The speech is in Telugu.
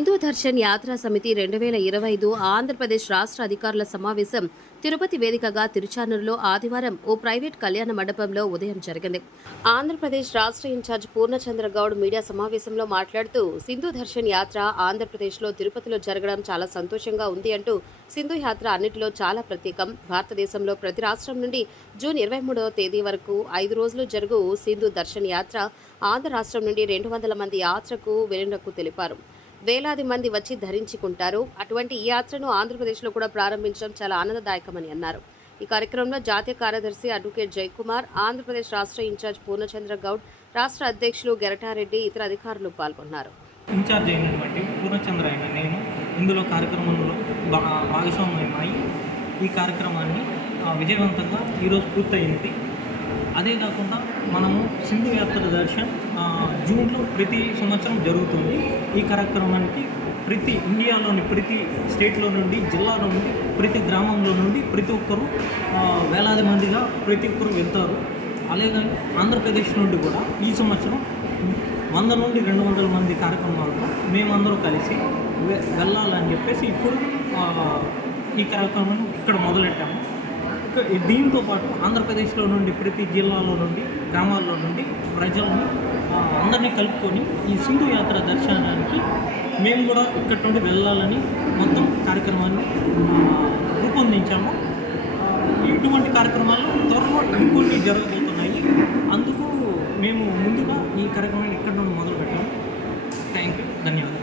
సింధు దర్శన్ యాత్రా సమితి 2025 ఆంధ్రప్రదేశ్ రాష్ట్ర అధికారుల సమావేశం తిరుపతి వేదికగా తిరుచానూరులో ఆదివారం ఓ ప్రైవేట్ కళ్యాణ మండపంలో ఉదయం జరిగింది. ఆంధ్రప్రదేశ్ రాష్ట్ర ఇన్ఛార్జ్ పూర్ణచంద్ర గౌడ్ మీడియా సమావేశంలో మాట్లాడుతూ సింధు దర్శన్ యాత్ర ఆంధ్రప్రదేశ్లో తిరుపతిలో జరగడం చాలా సంతోషంగా ఉంది అంటూ సింధు యాత్ర అన్నిటిలో చాలా ప్రత్యేకం. భారతదేశంలో ప్రతి రాష్ట్రం నుండి జూన్ 23వ తేదీ వరకు 5 రోజులు జరుగు సింధు దర్శన్ యాత్ర ఆంధ్ర రాష్ట్రం నుండి 200 మంది యాత్రకు వెళ్లినట్టు తెలిపారు. వేలాది మంది వచ్చి ధరించుకుంటారు. అటువంటి ఈ యాత్రను ఆంధ్రప్రదేశ్లో కూడా ప్రారంభించడం చాలా ఆనందదాయకమని అన్నారు. ఈ కార్యక్రమంలో జాతీయ కార్యదర్శి అడ్వకేట్ జయకుమార్, ఆంధ్రప్రదేశ్ రాష్ట్ర ఇన్ఛార్జ్ పూర్ణచంద్ర గౌడ్, రాష్ట్ర అధ్యక్షులు గెరటారెడ్డి, ఇతర అధికారులు పాల్గొన్నారు. ఇన్ఛార్జ్ అయినటువంటి పూర్ణచంద్ర అయిన నేను ఇందులో కార్యక్రమంలో భాగస్వామ్యమై ఈ కార్యక్రమాన్ని విజయవంతంగా ఈరోజు పూర్తయింది. అదే కాకుండా మనము సింధు యాత్ర దర్శన్ జూన్లో ప్రతి సంవత్సరం జరుగుతుంది. ఈ కార్యక్రమానికి ప్రతి ఇండియాలోని ప్రతి స్టేట్లో నుండి, జిల్లాలో నుండి, ప్రతి గ్రామంలో నుండి ప్రతి ఒక్కరూ వేలాది మందిగా ప్రతి ఒక్కరు వెళ్తారు. అలాగే ఆంధ్రప్రదేశ్ నుండి కూడా ఈ సంవత్సరం 100 నుండి 200 మంది కార్యక్రమాలతో మేమందరూ కలిసి వెళ్ళాలని చెప్పేసి ఇప్పుడు ఈ కార్యక్రమం ఇక్కడ మొదలెట్టాము. దీంతో పాటు ఆంధ్రప్రదేశ్లో నుండి ప్రతి జిల్లాలో నుండి, గ్రామాల్లో నుండి ప్రజలను అందరినీ కలుపుకొని ఈ సింధు యాత్ర దర్శనానికి మేము కూడా ఇక్కడి నుండి వెళ్ళాలని మొత్తం కార్యక్రమాన్ని రూపొందించాము. ఇటువంటి కార్యక్రమాలు త్వరలో ఇంకొన్ని జరగబోతున్నాయి. అందుకు మేము ముందుగా ఈ కార్యక్రమాన్ని ఇక్కడి నుండి మొదలుపెట్టాము. థ్యాంక్ యూ, ధన్యవాదాలు.